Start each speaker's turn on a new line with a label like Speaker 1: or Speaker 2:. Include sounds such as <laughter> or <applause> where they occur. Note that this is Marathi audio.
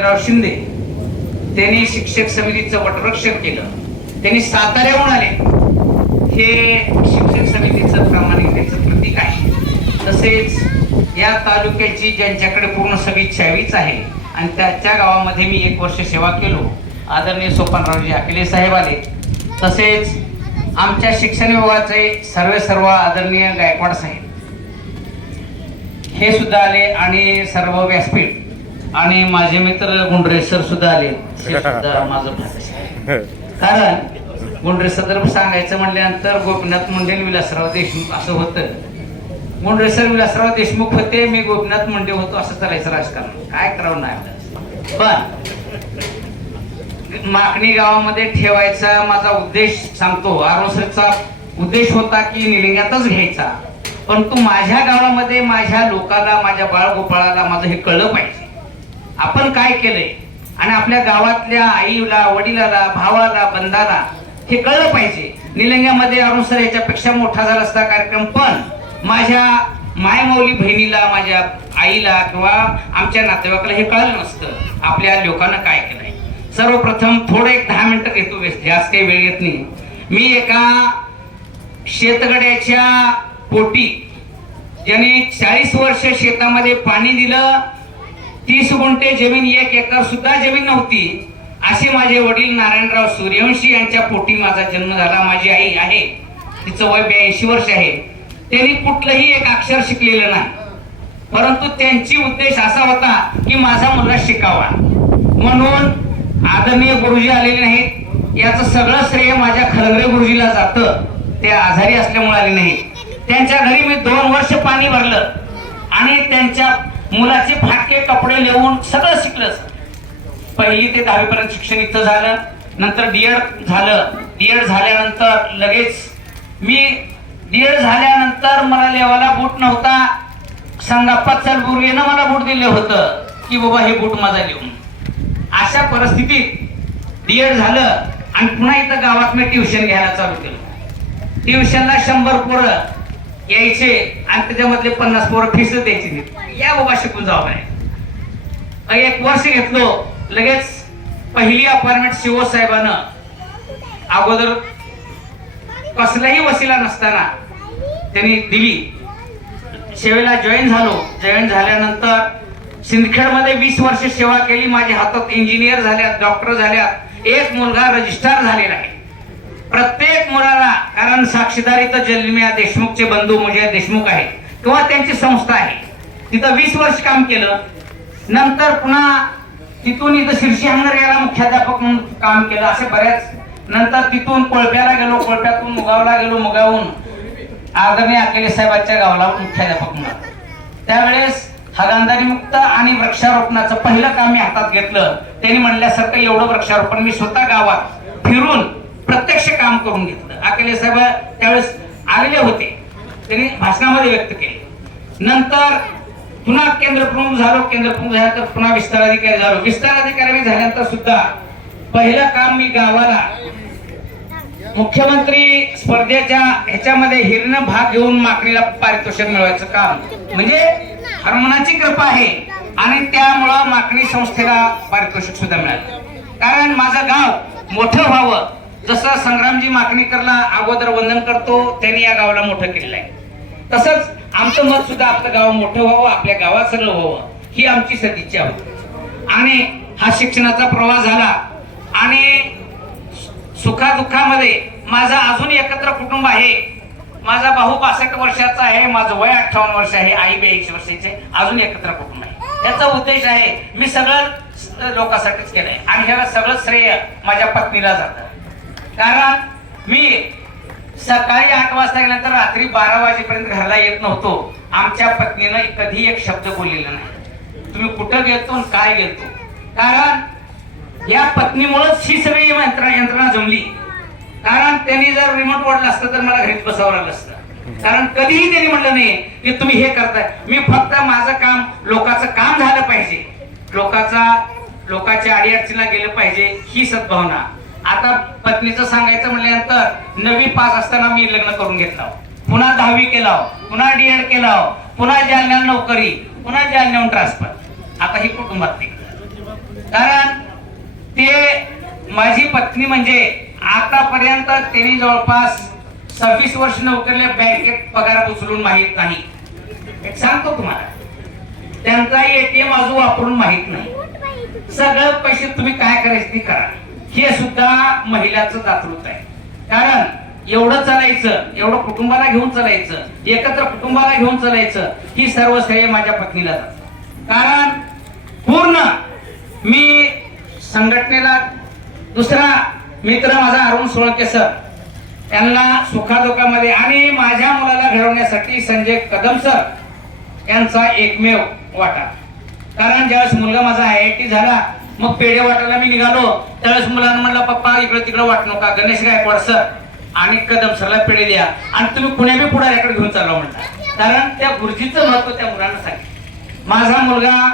Speaker 1: राव शिंदे. त्यांनी शिक्षक समितीचं वटरक्षण केलं. त्यांनी साताऱ्याहून आले. हे शिक्षक समितीचं प्रामाणिकतेचं प्रतीक आहे. तसेच या तालुक्याची ज्यांच्याकडे पूर्ण सगळी चावीच आहे आणि त्याच्या गावामध्ये मी एक वर्ष सेवा केलो. आदरणीय सोपानरावजी अखिले साहेब आले. तसेच आमच्या शिक्षण विभागाचे सर्व सर्व आदरणीय गायकवाड साहेब. हे सुद्धा आले आणि सर्व व्यासपीठ आणि माझे मित्र गुंडरे सर सुद्धा आले. <laughs> सुद्धा माझं. कारण गुंडरे सदर सांगायचं म्हणल्यानंतर गोपीनाथ मुंडे आणि विलासराव देशमुख असं होतं. गुंडरे सर विलासराव देशमुख होते मी गोपीनाथ मुंडे होतो असं चालायचं राजकारण. काय करावं नाही पण माकणी गावामध्ये ठेवायचा माझा उद्देश सांगतो. आरोसरचा उद्देश होता की निलिंगातच घ्यायचा. पण तू माझ्या गावामध्ये माझ्या लोकाला माझ्या बाळगोपाळाला माझं हे कळलं पाहिजे. आपण काय केलंय? आणि आपल्या गावातल्या आईला वडिलाला भावाला बंधाला हे कळलं पाहिजे. निलंग्यामध्ये अरुणसर याच्यापेक्षा मोठा झाला असता कार्यक्रम पण माझ्या मायमौली बहिणीला माझ्या आईला किंवा आमच्या नातेवाईकाला हे कळलं नसतं. आपल्या लोकांना काय केलंय. सर्वप्रथम थोडं एक दहा मिनिटं घेतो व्यस्त. जास्त काही वेळ येत नाही. मी एका शेतगड्याच्या पोटी ज्याने चाळीस वर्ष शेतामध्ये पाणी दिलं तीस गुंठे जमीन एक एकर सुद्धा जमीन नव्हती. असे माझे वडील नारायणराव सूर्यवंशी यांच्या पोटी माझा जन्म झाला. माझी आई आहे. तिचं वय ब्याऐंशी वर्ष आहे. त्यांनी कुठलंही एक अक्षर शिकलेलं नाही. परंतु त्यांची उद्देश असा होता की माझा मुलगा शिकावा. म्हणून आदरणीय गुरुजी आलेले नाहीत. याचं सगळं श्रेय माझ्या खलगरे गुरुजीला जातं. ते आजारी असल्यामुळे आले नाही त्यांच्या घरी मी दोन वर्ष पाणी भरलं. आणि त्यांच्या मुलाचे फाटके कपडे लिहून सगळं शिकलं पहिली ते दहावी पर्यंत शिक्षण इथं झालं नंतर डीएड झालं. डीएड झाल्यानंतर लगेच मी डीएड झाल्यानंतर मला लेवाला बूट नव्हता. संगाप्पा चलबुर्गेनं मला बूट दिलं होतं की बाबा हे बूट माझा लिहून. अशा परिस्थितीत डीएड झालं आणि पुन्हा इथं गावात मी ट्युशन घ्यायला चालू केलं. ट्युशनला शंभर पोरं. यायचे आणि त्याच्यामधले पन्नास पोरं फीस द्यायची या बाबा शिकून जावं नाही एक वर्ष घेतलो लगेच पहिली अपार्टमेंट शिवो साहेबानं. अगोदर कसलाही वसिला नसताना त्यांनी दिली. सेवेला जॉईन झालो. जॉईन झाल्यानंतर सिंदखेडमध्ये वीस वर्ष सेवा केली. माझ्या हातात इंजिनियर झाल्यात डॉक्टर झाल्यात. एक मुलगा रजिस्ट्रार झालेला आहे. प्रत्येक मुलाला कारण साक्षीदारी तर जन्मिया देशमुखचे बंधू मुजय देशमुख आहे किंवा त्यांची संस्था आहे. तिथं वीस वर्ष काम केलं. नंतर पुन्हा तिथून इथं शिर्षी याला मुख्याध्यापक म्हणून काम केलं असे बऱ्याच. नंतर तिथून कोळप्याला गेलो कोळप्यातून मुगावला गेलो मुगावून. आदरणीय अकेले साहेबांच्या गावाला मुख्याध्यापक म्हणून. त्यावेळेस हगांदारी मुक्त आणि वृक्षारोपणाचं पहिलं काम मी हातात घेतलं. त्यांनी म्हणल्यासारखं एवढं वृक्षारोपण मी स्वतः गावात फिरून प्रत्यक्ष काम करून घेतलं. अकेले साहेब त्यावेळेस आलेले होते. त्यांनी भाषणामध्ये व्यक्त केले. नंतर पुन्हा केंद्र प्रमुख झालो. केंद्र प्रमुख झाल्यानंतर पुन्हा विस्तार अधिकारी झालो. विस्तार अधिकारी मी झाल्यानंतर सुद्धा पहिलं काम मी गावाला मुख्यमंत्री स्पर्धेच्या ह्याच्यामध्ये हिरण भाग घेऊन माकडीला पारितोषिक मिळवायचं काम. म्हणजे हरमनाची कृपा आहे. आणि त्यामुळं माकणी संस्थेला पारितोषिक सुद्धा मिळालं. कारण माझं गाव मोठं व्हावं. जसं संग्रामजी माकणीकरला अगोदर वंदन करतो त्यांनी या गावाला मोठं केलेलं आहे. तसंच आमचं मत सुद्धा आपलं गाव मोठं व्हावं आपल्या गावात सगळं व्हावं ही आमची सदिच्छा होती आणि हा शिक्षणाचा प्रवास झाला. आणि सुखादुःखामध्ये माझं अजून एकत्र कुटुंब आहे. माझा भाऊ बासष्ट वर्षाचा आहे माझं वय अठ्ठावन्न वर्ष आहे आई ब्याऐंशी वर्षाचे अजून एकत्र कुटुंब आहे. याचा उद्देश आहे मी सगळं लोकांसाठीच केलंय. आणि ह्याला सगळं श्रेय माझ्या पत्नीला जातं. कारण मी सकाळी आठ वाजता गेल्यानंतर रात्री बारा वाजेपर्यंत घरला येत नव्हतो. आमच्या पत्नीनं कधी एक शब्द बोललेला नाही. तुम्ही कुठं गेलतो आणि काय गेलतो? कारण या पत्नीमुळेच ही सगळी यंत्रणा यंत्रणा जमली. कारण त्यांनी जर रिमोट ओढलं असतं तर मला घरीच बसावं लागलं असतं. कारण कधीही त्यांनी म्हटलं नाही की तुम्ही हे करताय. मी फक्त माझं काम लोकांचं काम झालं पाहिजे. लोकांचा लोकांच्या अडीअडचणीला गेलं पाहिजे ही सद्भावना. आता पत्नीचं सांगायचं म्हटल्यानंतर नवी पास असताना मी लग्न करून घेतला पुन्हा दहावी केला पुन्हा डीएड केला पुन्हा जालन्या नोकरी. पुन्हा जालन्याहून ट्रान्सफर. आता ही कुटुंबात कारण ते माझी पत्नी म्हणजे आतापर्यंत त्यांनी जवळपास सव्वीस वर्ष नोकरीला बँकेत पगार उचलून माहीत नाही. एक सांगतो तुम्हाला. त्यांचा एटीएम अजून वापरून माहीत नाही. सगळं पैसे तुम्ही काय करायचे ते करा. हे सुद्धा महिलाचं दातृत्व आहे. कारण एवढं चालायचं एवढं कुटुंबाला घेऊन चालायचं एकत्र कुटुंबाला घेऊन चालायचं ही सर्व श्रेय माझ्या पत्नीला जात. कारण पूर्ण मी संघटनेला दुसरा मित्र माझा अरुण सोळके सर यांना सुखादुखामध्ये आणि माझ्या मुलाला घडवण्यासाठी संजय कदम सर यांचा एकमेव वाटा. कारण ज्यावेळेस मुलगा माझा आय आय टी झाला मग पेढे वाटायला मी निघालो त्यावेळेस मुलांना पप्पा इकडे तिकडे वाट नका. गणेश गायकवाड सर आणि कदम सरला पेढे द्या. आणि तुम्ही कुण्या बी पुढाऱ्याकडे घेऊन चालला म्हणता. कारण त्या गुरुजीचं महत्त्व त्या मुलांना सांगितलं. माझा मुलगा